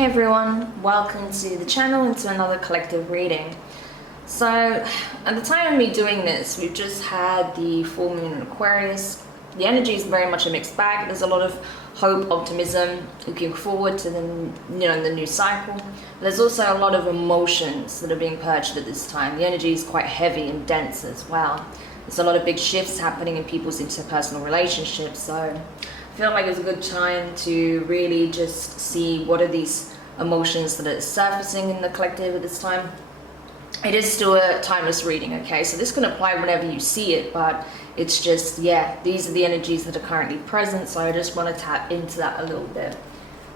Hey everyone, welcome to the channel and to another collective reading. So at the time of me doing this, we've just had the full moon in Aquarius. The energy is very much a mixed bag. There's a lot of hope, optimism, looking forward to the new cycle. There's also a lot of emotions that are being purged at this time. The energy is quite heavy and dense as well. There's a lot of big shifts happening in people's interpersonal relationships, so I feel like it's a good time to really just see what are these emotions that are surfacing in the collective at this time. It is still a timeless reading, okay? So this can apply whenever you see it, but it's just, yeah, these are the energies that are currently present, so I just want to tap into that a little bit.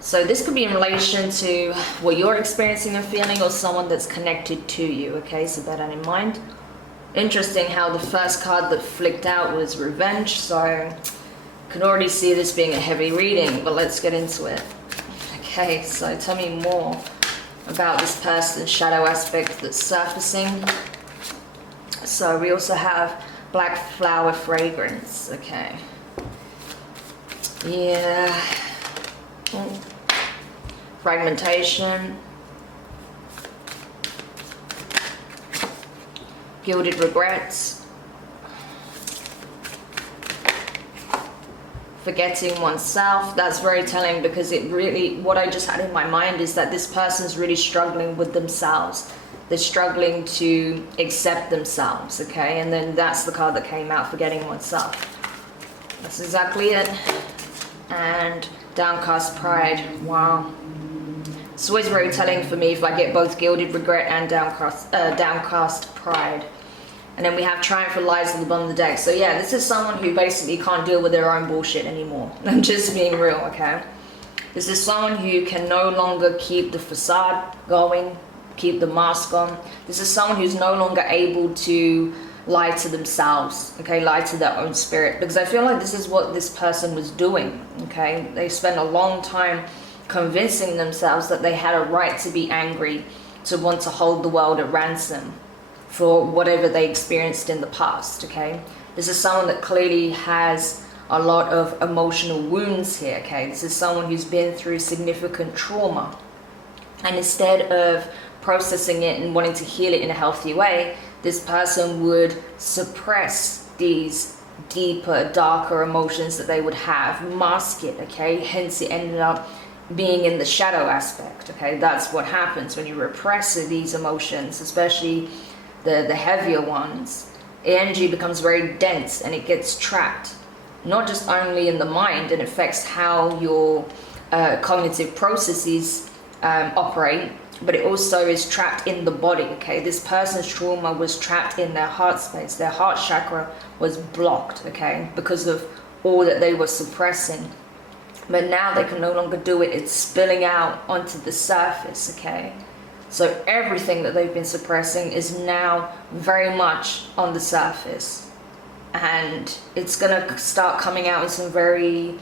So this could be in relation to what you're experiencing and feeling, or someone that's connected to you, okay? So bear that in mind. Interesting how the first card that flicked out was revenge, so I can already see this being a heavy reading, but let's get into it. Okay, so tell me more about this person's shadow aspect that's surfacing. So we also have black flower fragrance, okay. Yeah. Fragmentation. Gilded regrets. Forgetting oneself. That's very telling, because it really, what I just had in my mind is that this person's really struggling with themselves. They're struggling to accept themselves, okay? And then that's the card that came out, forgetting oneself. That's exactly it. And downcast pride. Wow. It's always very telling for me if I get both gilded regret and downcast pride. And then we have triumph lies at the bottom of the deck. So yeah, this is someone who basically can't deal with their own bullshit anymore. I'm just being real, okay? This is someone who can no longer keep the facade going, keep the mask on. This is someone who's no longer able to lie to themselves, okay? Lie to their own spirit. Because I feel like this is what this person was doing, okay? They spent a long time convincing themselves that they had a right to be angry, to want to hold the world at ransom for whatever they experienced in the past, okay? This is someone that clearly has a lot of emotional wounds here, okay? This is someone who's been through significant trauma. And instead of processing it and wanting to heal it in a healthy way, this person would suppress these deeper, darker emotions that they would have, mask it, okay? Hence it ended up being in the shadow aspect, okay? That's what happens when you repress these emotions, especially the heavier ones. Energy becomes very dense and it gets trapped, not just only in the mind, and affects how your cognitive processes operate, but it also is trapped in the body, okay? This person's trauma was trapped in their heart space. Their heart chakra was blocked, okay, because of all that they were suppressing. But now they can no longer do it. It's spilling out onto the surface, okay? So everything that they've been suppressing is now very much on the surface. And it's gonna start coming out in some very,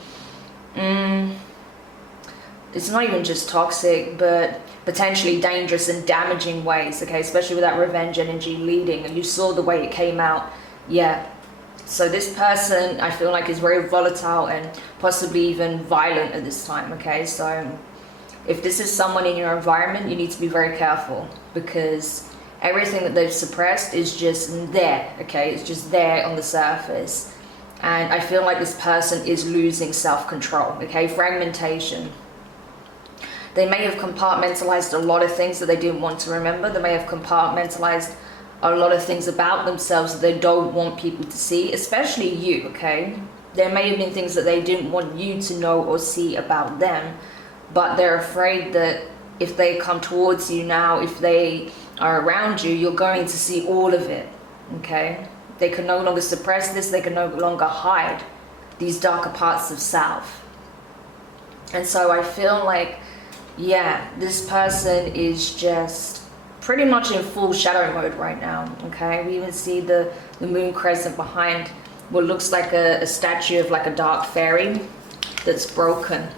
it's not even just toxic, but potentially dangerous and damaging ways, okay? Especially with that revenge energy leading. And you saw the way it came out, yeah. So this person, I feel like, is very volatile and possibly even violent at this time, okay? So if this is someone in your environment, you need to be very careful, because everything that they've suppressed is just there, okay? It's just there on the surface. And I feel like this person is losing self-control, okay? Fragmentation. They may have compartmentalized a lot of things that they didn't want to remember. They may have compartmentalized a lot of things about themselves that they don't want people to see, especially you, okay? There may have been things that they didn't want you to know or see about them, but they're afraid that if they come towards you now, if they are around you, you're going to see all of it, okay? They can no longer suppress this. They can no longer hide these darker parts of self. And so I feel like, yeah, this person is just pretty much in full shadow mode right now, okay? We even see the moon crescent behind what looks like a statue of like a dark fairy that's broken.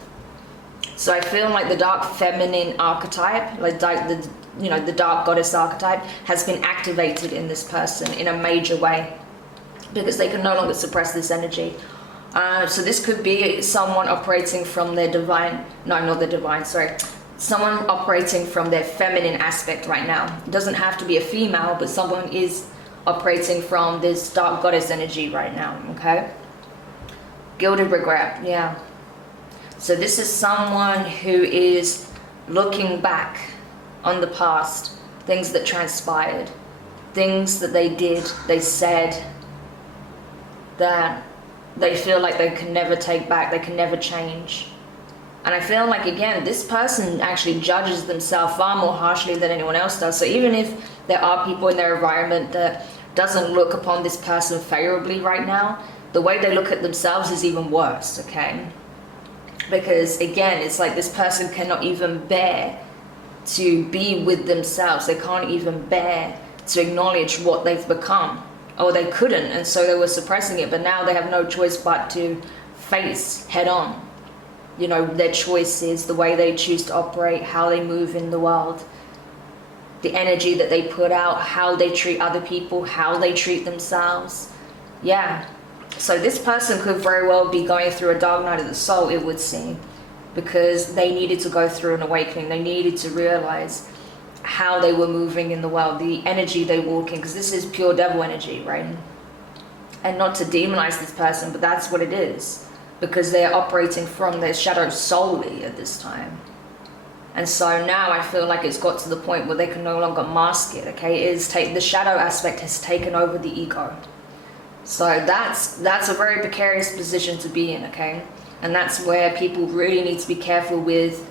So I feel like the dark feminine archetype, like the dark goddess archetype, has been activated in this person in a major way, because they can no longer suppress this energy. So this could be someone operating from their divine, no, not the divine, sorry, someone operating from their feminine aspect right now. It doesn't have to be a female, but someone is operating from this dark goddess energy right now, okay? Gilded regret, yeah. So this is someone who is looking back on the past, things that transpired, things that they did, they said, that they feel like they can never take back, they can never change. And I feel like, again, this person actually judges themselves far more harshly than anyone else does. So even if there are people in their environment that doesn't look upon this person favorably right now, the way they look at themselves is even worse, okay? Because again, it's like this person cannot even bear to be with themselves. They can't even bear to acknowledge what they've become, or they couldn't, and so they were suppressing it, but now they have no choice but to face head on, you know, their choices, the way they choose to operate, how they move in the world, the energy that they put out, how they treat other people, how they treat themselves. Yeah, so this person could very well be going through a dark night of the soul, it would seem, because they needed to go through an awakening. They needed to realize how they were moving in the world, the energy they walk in, because this is pure devil energy, right? And not to demonize this person, but that's what it is, because they're operating from their shadow solely at this time. And so now I feel like it's got to the point where they can no longer mask it, okay? The shadow aspect has taken over the ego. So that's a very precarious position to be in, okay? And that's where people really need to be careful with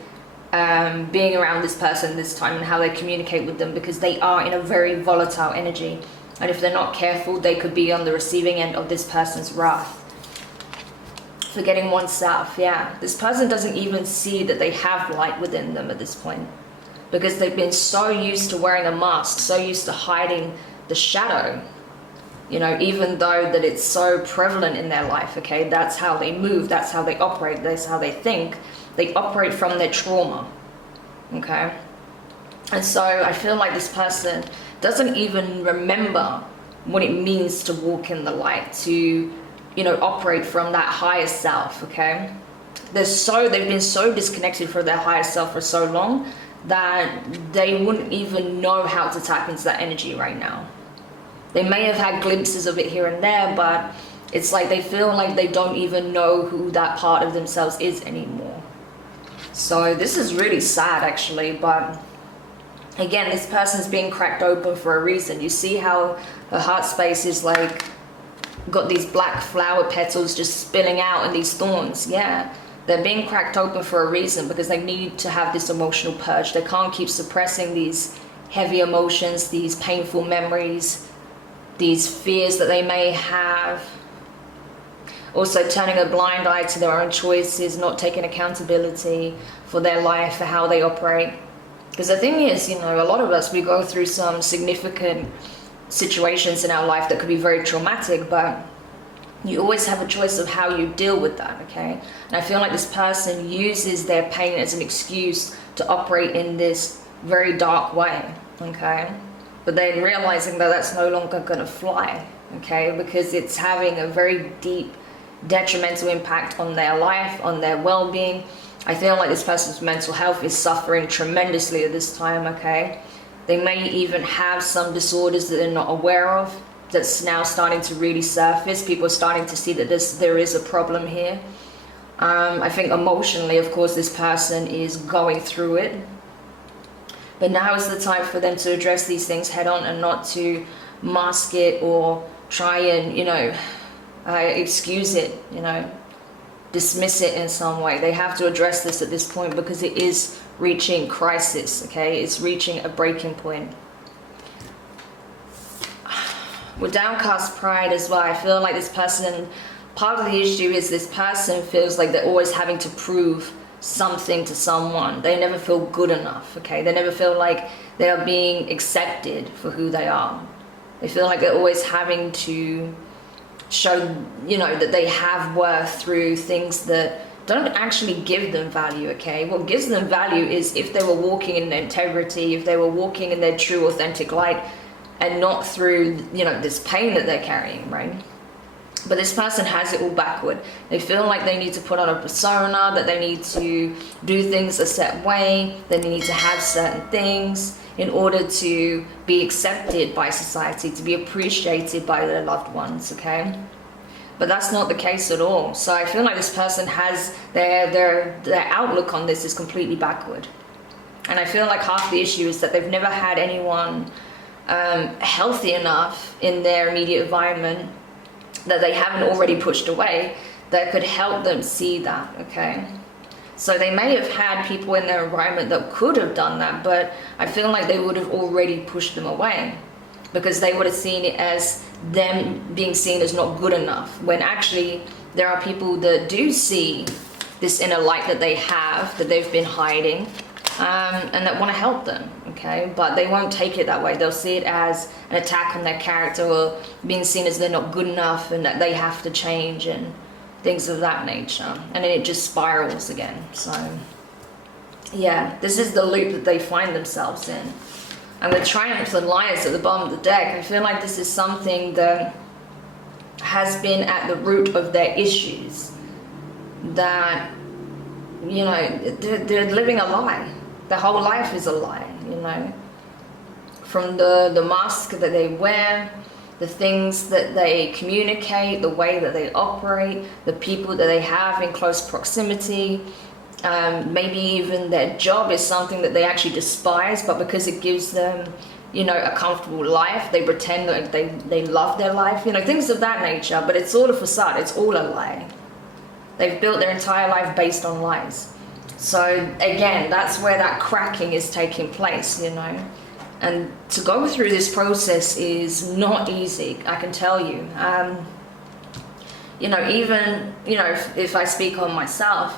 being around this person this time and how they communicate with them, because they are in a very volatile energy, and if they're not careful, they could be on the receiving end of this person's wrath. Forgetting oneself, yeah. This person doesn't even see that they have light within them at this point, because they've been so used to wearing a mask, so used to hiding the shadow, you know, even though that it's so prevalent in their life, okay? That's how they move, that's how they operate, that's how they think. They operate from their trauma, okay? And so I feel like this person doesn't even remember what it means to walk in the light, to, you know, operate from that higher self, okay? They've been so disconnected from their higher self for so long that they wouldn't even know how to tap into that energy right now. They may have had glimpses of it here and there, but it's like they feel like they don't even know who that part of themselves is anymore. So this is really sad, actually, but again, this person's being cracked open for a reason. You see how her heart space is like got these black flower petals just spilling out and these thorns. Yeah, they're being cracked open for a reason, because they need to have this emotional purge. They can't keep suppressing these heavy emotions, these painful memories, these fears that they may have. Also turning a blind eye to their own choices, not taking accountability for their life, for how they operate. Because the thing is, you know, a lot of us, we go through some significant situations in our life that could be very traumatic, but you always have a choice of how you deal with that, okay? And I feel like this person uses their pain as an excuse to operate in this very dark way, okay? But then realizing that that's no longer gonna fly, okay? Because it's having a very deep detrimental impact on their life, on their well-being. I feel like this person's mental health is suffering tremendously at this time, okay? They may even have some disorders that they're not aware of, that's now starting to really surface. People are starting to see that there is a problem here. I think emotionally, of course, this person is going through it. But now is the time for them to address these things head on and not to mask it or try and, you know, excuse it, you know, dismiss it in some way. They have to address this at this point, because it is reaching crisis, okay? It's reaching a breaking point. With downcast pride as well, I feel like this person, part of the issue is this person feels like they're always having to prove something to someone. They never feel good enough, okay? They never feel like they are being accepted for who they are. They feel like they're always having to show, you know, that they have worth through things that don't actually give them value, okay? What gives them value is if they were walking in integrity, if they were walking in their true authentic light, and not through, you know, this pain that they're carrying, right? But this person has it all backward. They feel like they need to put on a persona, that they need to do things a certain way, that they need to have certain things in order to be accepted by society, to be appreciated by their loved ones, okay? But that's not the case at all. So I feel like this person has their outlook on this is completely backward. And I feel like half the issue is that they've never had anyone healthy enough in their immediate environment that they haven't already pushed away that could help them see that, okay? So they may have had people in their environment that could have done that, but I feel like they would have already pushed them away because they would have seen it as them being seen as not good enough, when actually there are people that do see this inner light that they have, that they've been hiding, and that want to help them, okay? But they won't take it that way. They'll see it as an attack on their character, or being seen as they're not good enough and that they have to change and things of that nature. And then it just spirals again. So yeah, this is the loop that they find themselves in. And the triumphs and liars at the bottom of the deck, I feel like this is something that has been at the root of their issues, that, you know, they're living a lie. Their whole life is a lie, you know. From the mask that they wear, the things that they communicate, the way that they operate, the people that they have in close proximity, maybe even their job is something that they actually despise, but because it gives them, you know, a comfortable life, they pretend that they love their life, you know, things of that nature. But it's all a facade, it's all a lie. They've built their entire life based on lies. So again, that's where that cracking is taking place, you know. And to go through this process is not easy, I can tell you. You know, even, you know, if I speak on myself,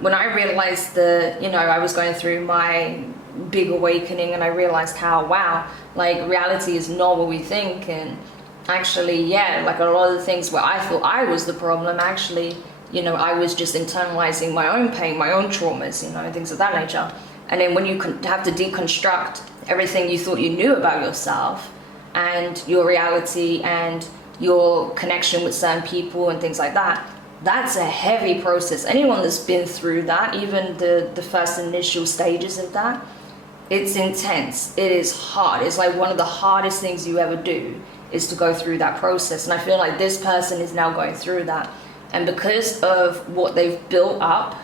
when I realized that, you know, I was going through my big awakening, and I realized how, wow, like reality is not what we think. And actually, yeah, like a lot of the things where I thought I was the problem, actually, you know, I was just internalizing my own pain, my own traumas, you know, things of that nature. And then when you have to deconstruct everything you thought you knew about yourself and your reality and your connection with certain people and things like that, that's a heavy process. Anyone that's been through that, even the first initial stages of that, it's intense. It is hard. It's like one of the hardest things you ever do is to go through that process. And I feel like this person is now going through that. And because of what they've built up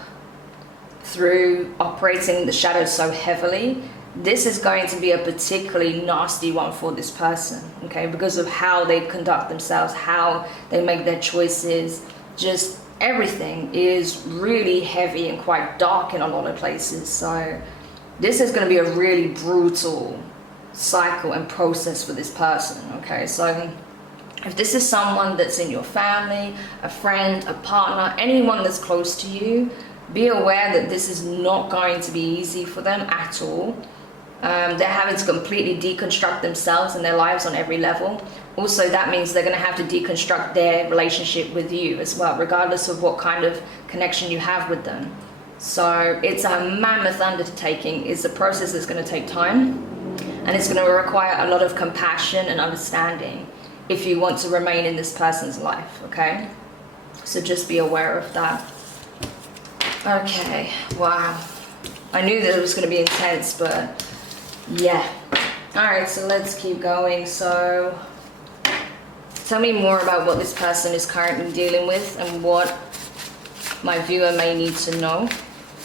through operating the shadows so heavily, this is going to be a particularly nasty one for this person, okay? Because of how they conduct themselves, how they make their choices, just everything is really heavy and quite dark in a lot of places. So this is going to be a really brutal cycle and process for this person, okay? So if this is someone that's in your family, a friend, a partner, anyone that's close to you, be aware that this is not going to be easy for them at all. They're having to completely deconstruct themselves and their lives on every level. Also, that means they're going to have to deconstruct their relationship with you as well, regardless of what kind of connection you have with them. So it's a mammoth undertaking. It's a process that's going to take time, and it's going to require a lot of compassion and understanding if you want to remain in this person's life, okay? So just be aware of that. Okay, wow. I knew that it was going to be intense, but yeah. All right, so let's keep going. So tell me more about what this person is currently dealing with and what my viewer may need to know,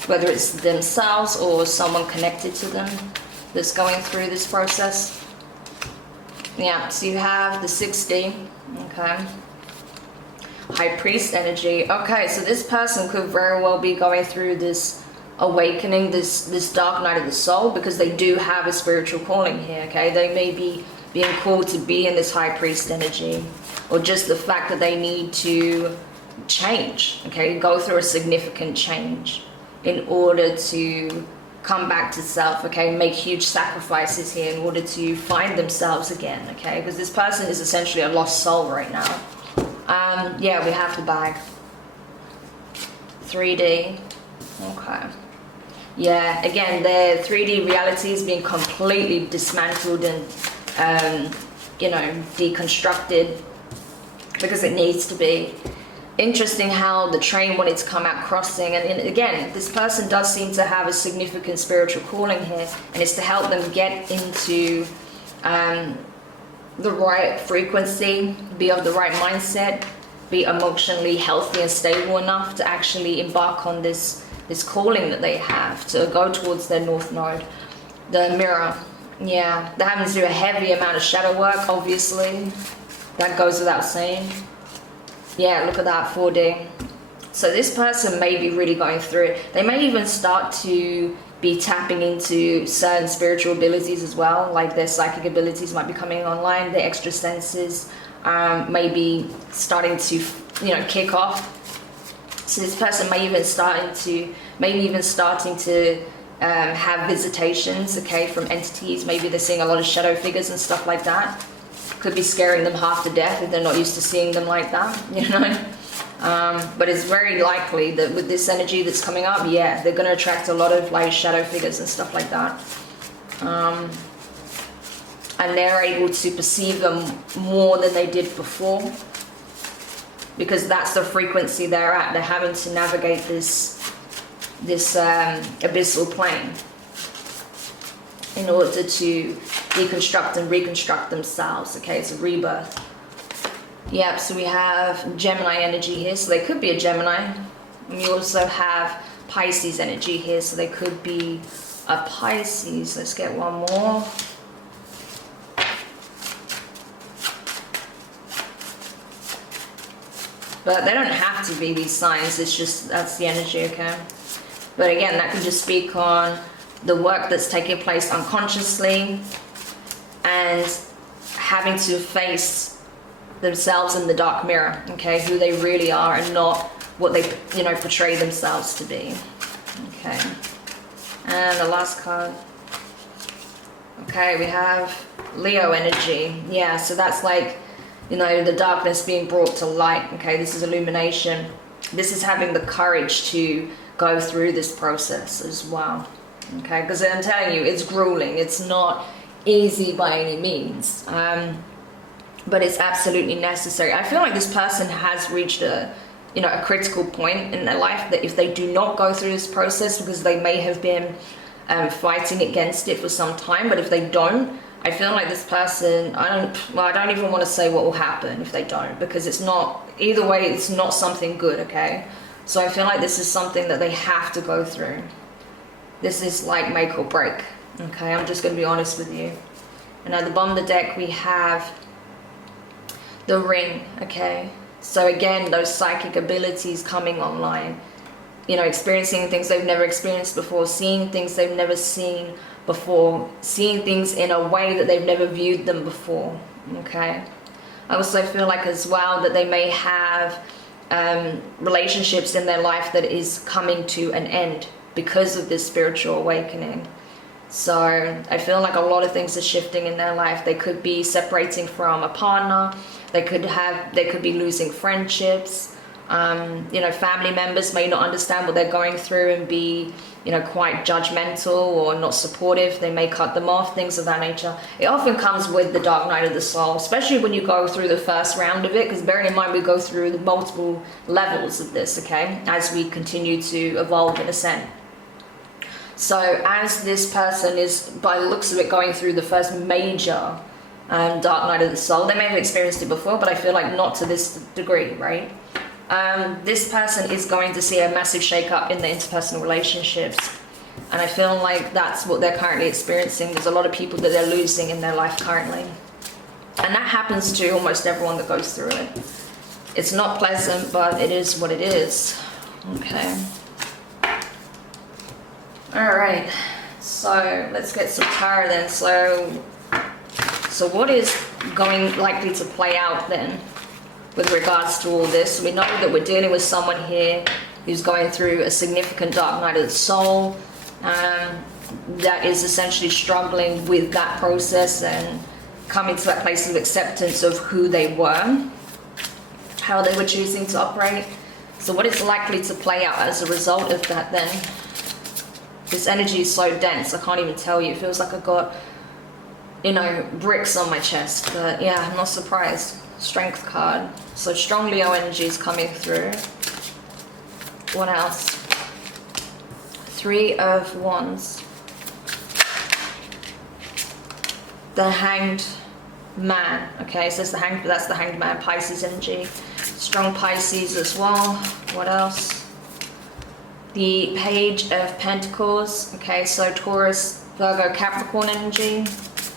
whether it's themselves or someone connected to them that's going through this process. Yeah, so you have the 60, okay. High Priest energy. Okay, so this person could very well be going through this awakening, this dark night of the soul, because they do have a spiritual calling here, okay? They may be being called to be in this High Priest energy, or just the fact that they need to change, okay? Go through a significant change in order to come back to self, okay? Make huge sacrifices here in order to find themselves again, okay? Because this person is essentially a lost soul right now. Yeah, we have the bag. 3D. Okay. Yeah, again, their 3D reality is being completely dismantled and, you know, deconstructed. because it needs to be. Interesting how the train wanted to come out crossing, and again, this person does seem to have a significant spiritual calling here, and it's to help them get into the right frequency, be of the right mindset, be emotionally healthy and stable enough to actually embark on this calling that they have, to go towards their north node. The mirror, yeah, they're having to do a heavy amount of shadow work, obviously. That goes without saying. Yeah, look at that, 4D. So this person may be really going through it. They may even start to be tapping into certain spiritual abilities as well, like their psychic abilities might be coming online, their extra senses may be starting to, you know, kick off. So this person may even starting to have visitations, okay, from entities. Maybe they're seeing a lot of shadow figures and stuff like that. Could be scaring them half to death if they're not used to seeing them like that, you know. But it's very likely that with this energy that's coming up, yeah, they're going to attract a lot of like shadow figures and stuff like that. And they're able to perceive them more than they did before, because that's the frequency they're at. They're having to navigate this abyssal plane in order to deconstruct and reconstruct themselves. Okay, it's a rebirth. Yep, so we have Gemini energy here, so they could be a Gemini. And we also have Pisces energy here, so they could be a Pisces. Let's get one more. But they don't have to be these signs, it's just, that's the energy, okay? But again, that could just speak on the work that's taking place unconsciously and having to face themselves in the dark mirror, okay, who they really are and not what they, you know, portray themselves to be. Okay, and the last card. Okay, we have Leo energy. Yeah, so that's like, you know, the darkness being brought to light. Okay, this is illumination. This is having the courage to go through this process as well. Okay, because I'm telling you, it's grueling. It's not easy by any means. But it's absolutely necessary. I feel like this person has reached a critical point in their life that if they do not go through this process, because they may have been fighting against it for some time, but if they don't, I feel like this person, I don't even want to say what will happen if they don't, because it's not, either way, it's not something good, okay? So I feel like this is something that they have to go through. This is like make or break, okay? I'm just going to be honest with you. And at the bottom of the deck, we have the ring, okay? So again, those psychic abilities coming online, you know, experiencing things they've never experienced before, seeing things they've never seen before, seeing things in a way that they've never viewed them before, okay? I also feel like as well that they may have relationships in their life that is coming to an end because of this spiritual awakening. So I feel like a lot of things are shifting in their life. They could be separating from a partner. They could be losing friendships. You know, family members may not understand what they're going through and be, you know, quite judgmental or not supportive. They may cut them off, things of that nature. It often comes with the dark night of the soul, especially when you go through the first round of it, because bearing in mind we go through the multiple levels of this, okay, as we continue to evolve and ascend. So as this person is, by the looks of it, going through the first major dark night of the soul, they may have experienced it before, but I feel like not to this degree, right? This person is going to see a massive shake-up in their interpersonal relationships, and I feel like that's what they're currently experiencing. There's a lot of people that they're losing in their life currently, and that happens to almost everyone that goes through it. It's not pleasant, but it is what it is. Okay. All right, so let's get some tarot then. So what is likely to play out then with regards to all this? We know that we're dealing with someone here who's going through a significant dark night of the soul, that is essentially struggling with that process and coming to that place of acceptance of who they were, how they were choosing to operate. So what is likely to play out as a result of that then? This energy is so dense, I can't even tell you. It feels like I've got, you know, bricks on my chest. But yeah, I'm not surprised. Strength card. So strong Leo energy is coming through. What else? 3 of Wands. The Hanged Man. Okay, so it's that's the Hanged Man, Pisces energy. Strong Pisces as well. What else? The Page of Pentacles. Okay, so Taurus, Virgo, Capricorn energy.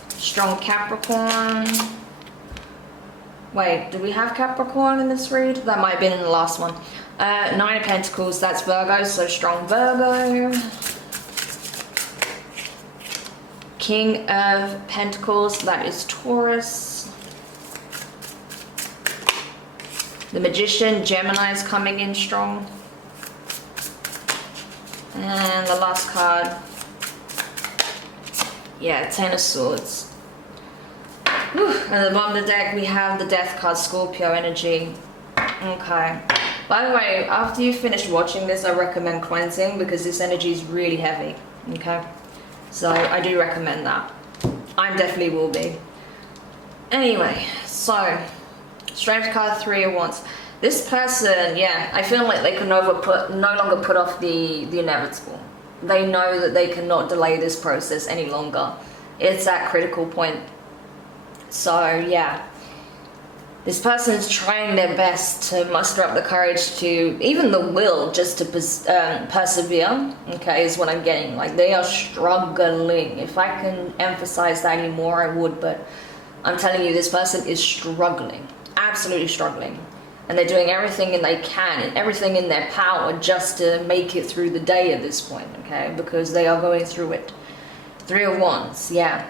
Strong Capricorn. Wait, do we have Capricorn in this read? That might have been in the last one. 9 of Pentacles, that's Virgo, so strong Virgo. King of Pentacles, that is Taurus. The Magician, Gemini is coming in strong. And the last card, yeah, 10 of Swords. Whew. And at the bottom of the deck, we have the Death card, Scorpio energy. Okay. By the way, after you finish watching this, I recommend cleansing because this energy is really heavy. Okay. So I do recommend that. I definitely will be. Anyway, so Strength card, 3 of Wands. This person, yeah, I feel like they can no longer put off the inevitable. They know that they cannot delay this process any longer. It's at critical point. So yeah, this person is trying their best to muster up the courage to, even the will, just to persevere. Okay, is what I'm getting. Like, they are struggling. If I can emphasize that anymore, I would, but I'm telling you, this person is struggling, absolutely struggling. And they're doing everything they can, and everything in their power just to make it through the day at this point, okay? Because they are going through it. 3 of Wands, yeah.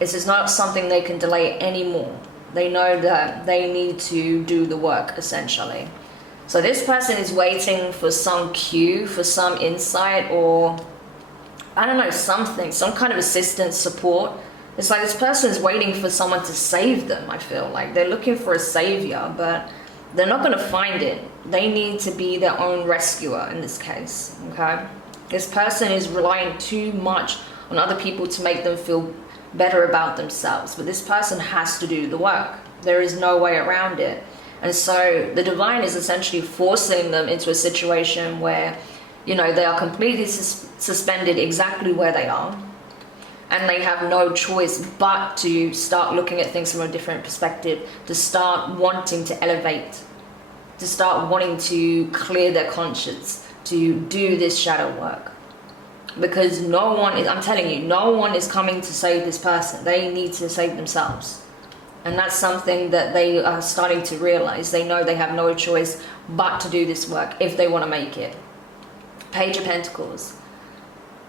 This is not something they can delay anymore. They know that they need to do the work, essentially. So this person is waiting for some cue, for some insight, or, I don't know, something, some kind of assistance, support. It's like this person is waiting for someone to save them, I feel like. They're looking for a savior, but they're not going to find it. They need to be their own rescuer in this case, okay? This person is relying too much on other people to make them feel better about themselves, but this person has to do the work. There is no way around it. And so the divine is essentially forcing them into a situation where, you know, they are completely suspended exactly where they are, and they have no choice but to start looking at things from a different perspective, to start wanting to elevate, to start wanting to clear their conscience, to do this shadow work. Because no one is, I'm telling you, no one is coming to save this person. They need to save themselves. And that's something that they are starting to realize. They know they have no choice but to do this work if they want to make it. Page of Pentacles.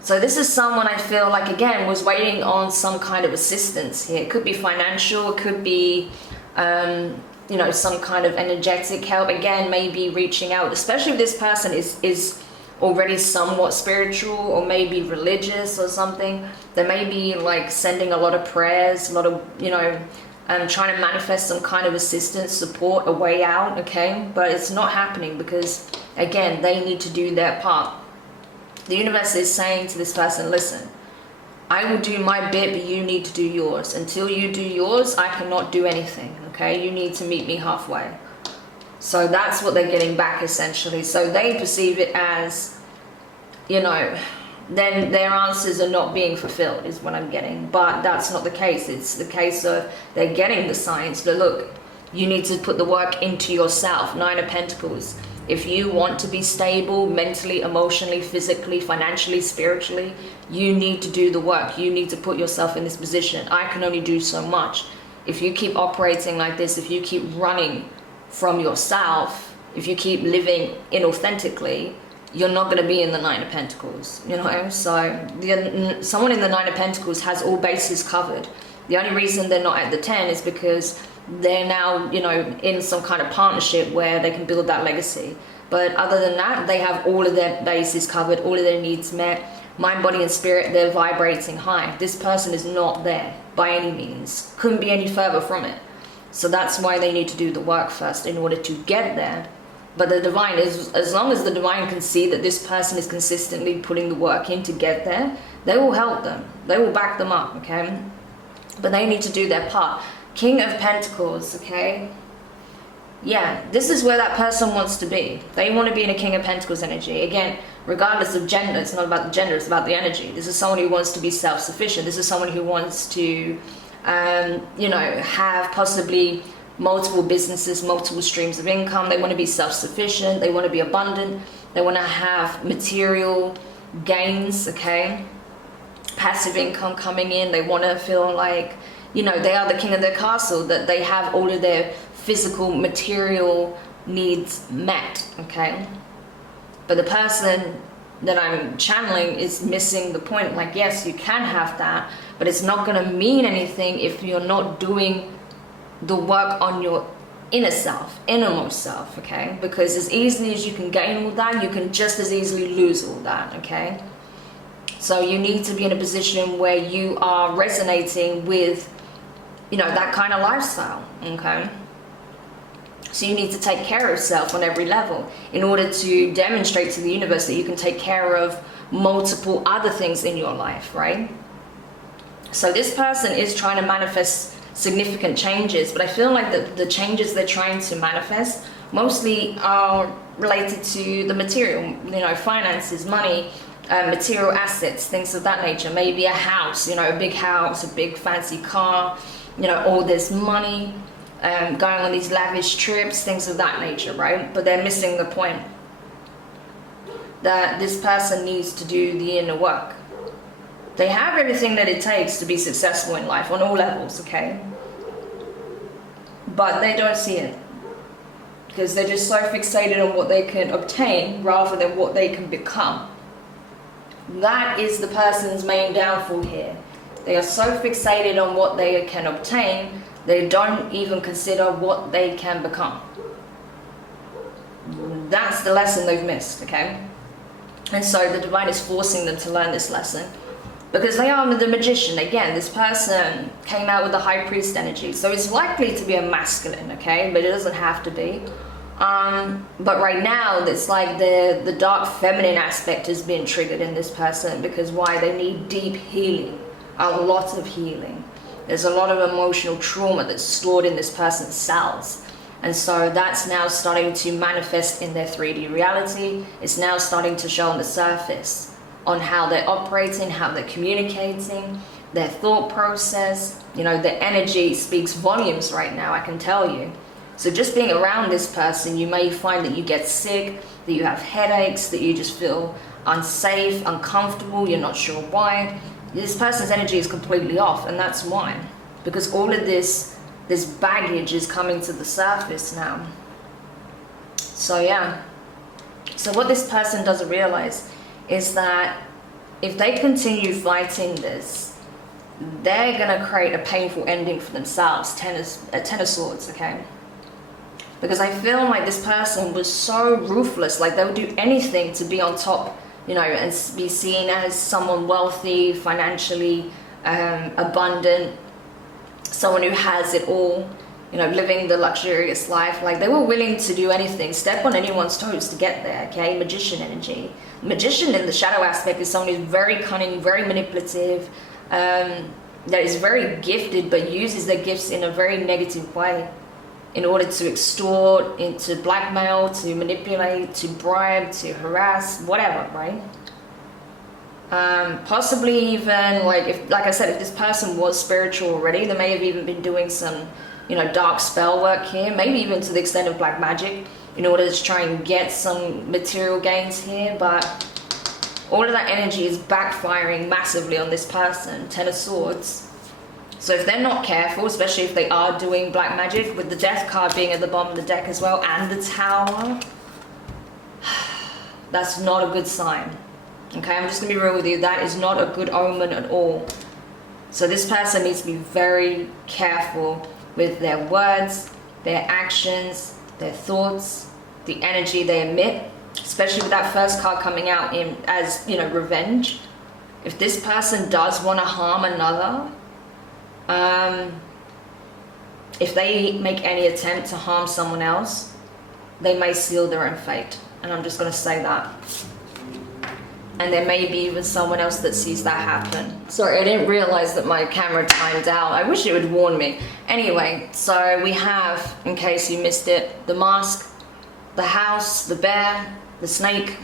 So this is someone I feel like, again, was waiting on some kind of assistance here. It could be financial, it could be, you know, some kind of energetic help. Again, maybe reaching out, especially if this person is already somewhat spiritual or maybe religious or something. They may be like sending a lot of prayers, a lot of, you know, trying to manifest some kind of assistance, support, a way out, okay? But it's not happening because, again, they need to do their part. The universe is saying to this person, listen, I will do my bit, but you need to do yours. Until you do yours, I cannot do anything, okay? You need to meet me halfway. So that's what they're getting back, essentially. So they perceive it as, you know, then their answers are not being fulfilled, is what I'm getting. But that's not the case. It's the case of they're getting the signs that, look, you need to put the work into yourself. 9 of Pentacles. If you want to be stable mentally, emotionally, physically, financially, spiritually, you need to do the work. You need to put yourself in this position. I can only do so much. If you keep operating like this, if you keep running from yourself, if you keep living inauthentically, you're not going to be in the 9 of Pentacles, you know? So someone in the 9 of Pentacles has all bases covered. The only reason they're not at the 10 is because they're now, you know, in some kind of partnership where they can build that legacy. But other than that, they have all of their bases covered, all of their needs met. Mind, body, and spirit, they're vibrating high. This person is not there by any means. Couldn't be any further from it. So that's why they need to do the work first in order to get there. But the divine is, as long as the divine can see that this person is consistently putting the work in to get there, they will help them. They will back them up, okay? But they need to do their part. King of Pentacles, okay? Yeah, this is where that person wants to be. They want to be in a King of Pentacles energy. Again, regardless of gender, it's not about the gender, it's about the energy. This is someone who wants to be self-sufficient. This is someone who wants to, you know, have possibly multiple businesses, multiple streams of income. They want to be self-sufficient. They want to be abundant. They want to have material gains, okay? Passive income coming in. They want to feel like, you know, they are the king of their castle, that they have all of their physical material needs met, okay? But the person that I'm channeling is missing the point. Like, yes, you can have that, but it's not going to mean anything if you're not doing the work on your inner self, innermost self, okay? Because as easily as you can gain all that, you can just as easily lose all that, okay? So you need to be in a position where you are resonating with, you know, that kind of lifestyle, okay? So you need to take care of self on every level in order to demonstrate to the universe that you can take care of multiple other things in your life, right? So this person is trying to manifest significant changes, but I feel like the changes they're trying to manifest mostly are related to the material, you know, finances, money, material assets, things of that nature. Maybe a house, you know, a big house, a big fancy car, you know, all this money, going on these lavish trips, things of that nature, right? But they're missing the point that this person needs to do the inner work. They have everything that it takes to be successful in life on all levels, okay? But they don't see it because they're just so fixated on what they can obtain rather than what they can become. That is the person's main downfall here. They are so fixated on what they can obtain, they don't even consider what they can become. That's the lesson they've missed, okay? And so the divine is forcing them to learn this lesson. Because they are the magician. Again, this person came out with the high priest energy. So it's likely to be a masculine, okay? But it doesn't have to be. But right now, it's like the dark feminine aspect is being triggered in this person. Because why? They need deep healing. A lot of healing. There's a lot of emotional trauma that's stored in this person's cells. And so that's now starting to manifest in their 3D reality. It's now starting to show on the surface on how they're operating, how they're communicating, their thought process. You know, their energy speaks volumes right now, I can tell you. So just being around this person, you may find that you get sick, that you have headaches, that you just feel unsafe, uncomfortable, you're not sure why. This person's energy is completely off, and that's why. Because all of this baggage is coming to the surface now. So yeah. So what this person doesn't realize is that if they continue fighting this, they're going to create a painful ending for themselves. Ten of Swords, okay? Because I feel like this person was so ruthless, like they would do anything to be on top, you know, and be seen as someone wealthy, financially abundant, someone who has it all, you know, living the luxurious life. Like they were willing to do anything, step on anyone's toes to get there, okay? Magician energy. Magician in the shadow aspect is someone who's very cunning, very manipulative, that is very gifted, but uses their gifts in a very negative way in order to extort, to blackmail, to manipulate, to bribe, to harass, whatever, right? Possibly even, like I said, if this person was spiritual already, they may have even been doing some, you know, dark spell work here, maybe even to the extent of black magic, in order to try and get some material gains here. But all of that energy is backfiring massively on this person. 10 of Swords. So if they're not careful, especially if they are doing black magic, with the Death card being at the bottom of the deck as well, and the Tower, that's not a good sign. Okay, I'm just gonna be real with you. That is not a good omen at all. So this person needs to be very careful with their words, their actions, their thoughts, the energy they emit, especially with that first card coming out in as, you know, revenge. If this person does want to harm another, if they make any attempt to harm someone else, they may seal their own fate. And I'm just going to say that. And there may be even someone else that sees that happen. Sorry, I didn't realize that my camera timed out. I wish it would warn me. Anyway, so we have, in case you missed it, the mask, the house, the bear, the snake.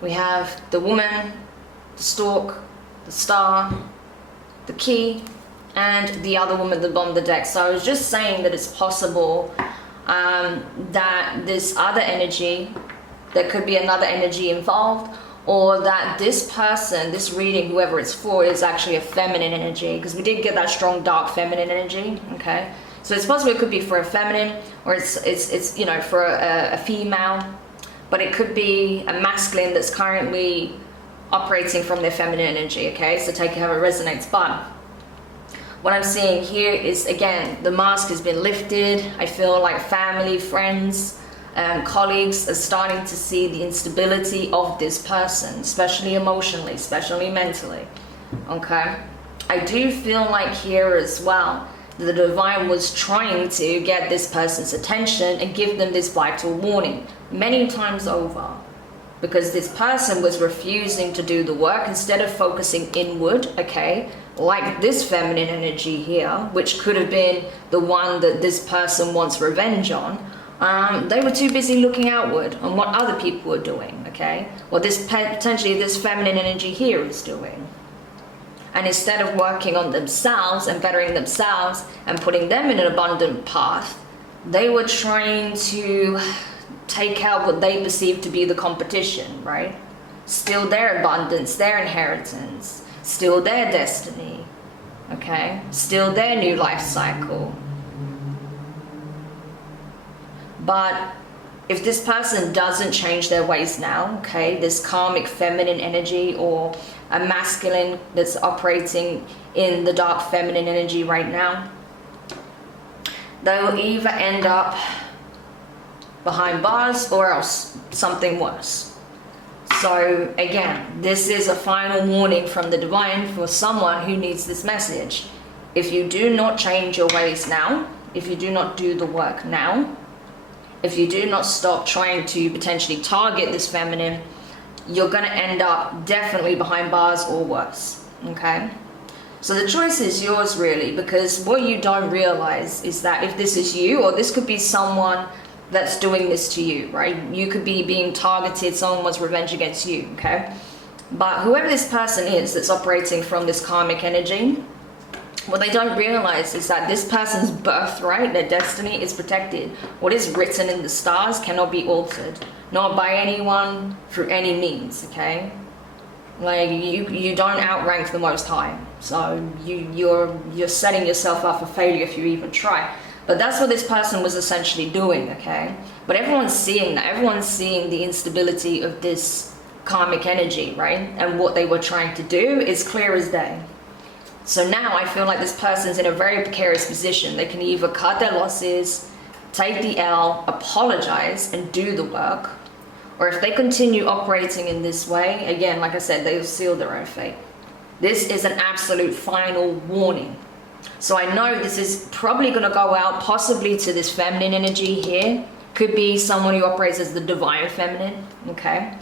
We have the woman, the stork, the star, the key, and the other woman that bombed the deck. So I was just saying that it's possible that this other energy, there could be another energy involved, or that this person, this reading, whoever it's for, is actually a feminine energy, because we did get that strong dark feminine energy. Okay, so it's possible it could be for a feminine, or it's you know, for a female, but it could be a masculine that's currently operating from their feminine energy. Okay, so take it how it resonates. But what I'm seeing here is, again, the mask has been lifted. I feel like family, friends, colleagues are starting to see the instability of this person, especially emotionally, especially mentally. Okay, I do feel like here as well, the divine was trying to get this person's attention and give them this vital warning many times over, because this person was refusing to do the work. Instead of focusing inward, okay, like this feminine energy here, which could have been the one that this person wants revenge on, they were too busy looking outward on what other people were doing, okay? What this potentially this feminine energy here is doing. And instead of working on themselves and bettering themselves and putting them in an abundant path, they were trying to take out what they perceive to be the competition, right? Steal their abundance, their inheritance, steal their destiny, okay? Steal their new life cycle. But if this person doesn't change their ways now, okay, this karmic feminine energy, or a masculine that's operating in the dark feminine energy right now, they will either end up behind bars or else something worse. So again, this is a final warning from the divine for someone who needs this message. If you do not change your ways now, if you do not do the work now, if you do not stop trying to potentially target this feminine, you're going to end up definitely behind bars or worse. Okay, so the choice is yours, really, because what you don't realize is that if this is you, or this could be someone that's doing this to you, right? You could be being targeted, someone wants revenge against you, okay? But whoever this person is that's operating from this karmic energy, what they don't realize is that this person's birthright, their destiny, is protected. What is written in the stars cannot be altered, not by anyone, through any means, okay? Like, you don't outrank the Most High, so you're setting yourself up for failure if you even try. But that's what this person was essentially doing, okay? But everyone's seeing that. Everyone's seeing the instability of this karmic energy, right? And what they were trying to do is clear as day. So now I feel like this person's in a very precarious position. They can either cut their losses, take the L, apologize, and do the work. Or if they continue operating in this way, again, like I said, they'll seal their own fate. This is an absolute final warning. So I know this is probably going to go out possibly to this feminine energy here. Could be someone who operates as the divine feminine, okay?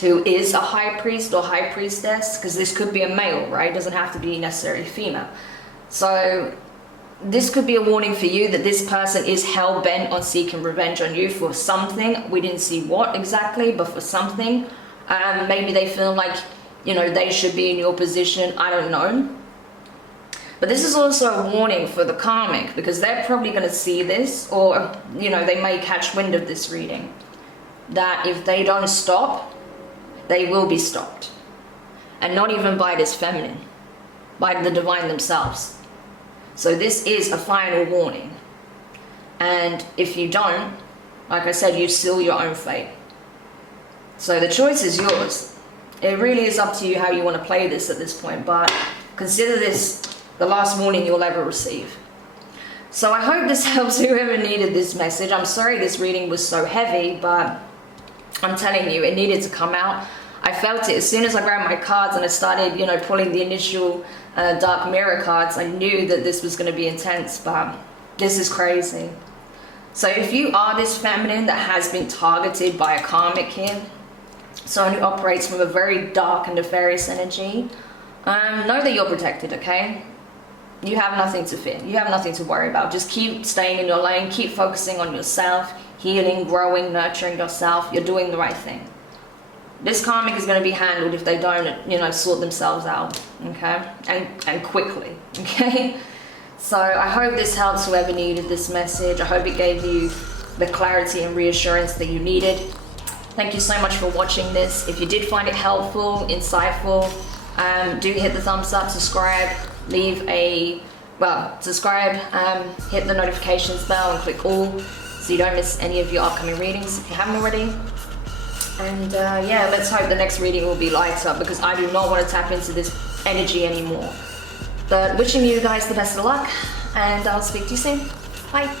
Who is a high priest or high priestess, because this could be a male, right? It doesn't have to be necessarily female. So this could be a warning for you that this person is hell-bent on seeking revenge on you for something. We didn't see what exactly, but for something. Maybe they feel like, you know, they should be in your position. I don't know. But this is also a warning for the karmic, because they're probably going to see this, or, you know, they may catch wind of this reading, that if they don't stop, they will be stopped. And not even by this feminine, by the divine themselves. So this is a final warning. And if you don't, like I said, you seal your own fate. So the choice is yours. It really is up to you how you want to play this at this point, but consider this the last warning you'll ever receive. So I hope this helps whoever needed this message. I'm sorry this reading was so heavy, but I'm telling you, it needed to come out. I felt it as soon as I grabbed my cards and I started, you know, pulling the initial dark mirror cards. I knew that this was going to be intense, but this is crazy. So if you are this feminine that has been targeted by a karmic here, someone who operates from a very dark and nefarious energy, know that you're protected, okay? You have nothing to fear. You have nothing to worry about. Just keep staying in your lane. Keep focusing on yourself, healing, growing, nurturing yourself. You're doing the right thing. This karmic is going to be handled if they don't, you know, sort themselves out, okay? And quickly, okay? So I hope this helps whoever needed this message. I hope it gave you the clarity and reassurance that you needed. Thank you so much for watching this. If you did find it helpful, insightful, do hit the thumbs up, subscribe, subscribe, hit the notifications bell and click all so you don't miss any of your upcoming readings if you haven't already. And yeah, let's hope the next reading will be lighter, because I do not want to tap into this energy anymore. But wishing you guys the best of luck, and I'll speak to you soon. Bye.